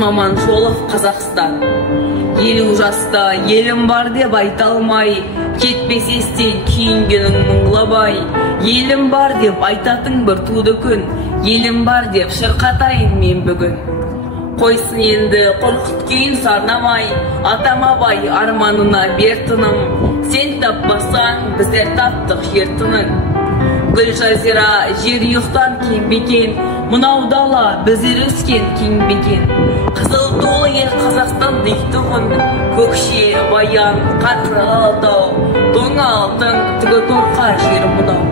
Қасым Аманжолов, Қазақстан. Елу жаста елім бар деп айта алмай, кетпес естен күйінгенің мұңлабай. Елім бар деп айтатын бір туды күн, елім бар деп шырқатайын мен бүгін. Қойсын енді қорқыт күйін сарнамай, атамабай арманына бер тыным. Сен таппасаң, біздер таптық жер тының. Гүл жазира жер ұйықтан кең бекен, мынау дала біздер өскен кең бекен. Қызыл толы ел Қазақстан дейтұғын, көкше баян қатыры алтау, тоңа алтын түгі торқа жер мұнау.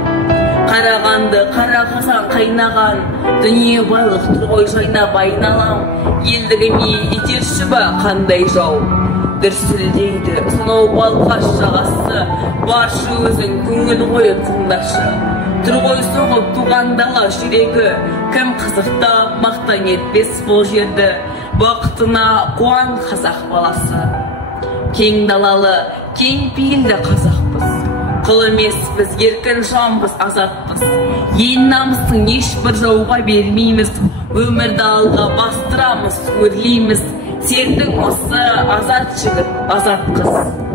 Қарағанды қара қазан қайнаған, дүние байлық тұр ғой жайнап айналам. Елдігіме етерші ба қандай жау, дүрсілдейді сонау балқаш жағасы. Баршы өзің көңіл қойып тыңдашы, тұр ғой соғып туған дала жүрегі. Кім қызықта мақтан етпес бұл жерді, бақытына қуан қазақ баласы. Кең далалы, кең пейілді қазақпыз, құл емеспіз, еркін жанбыз, азатпыз. Ел намысын ешбір жауға бермейміз, өмірді алға бастырамыз, өрлейміз. Сендің осы азат жігіт, азат қыз.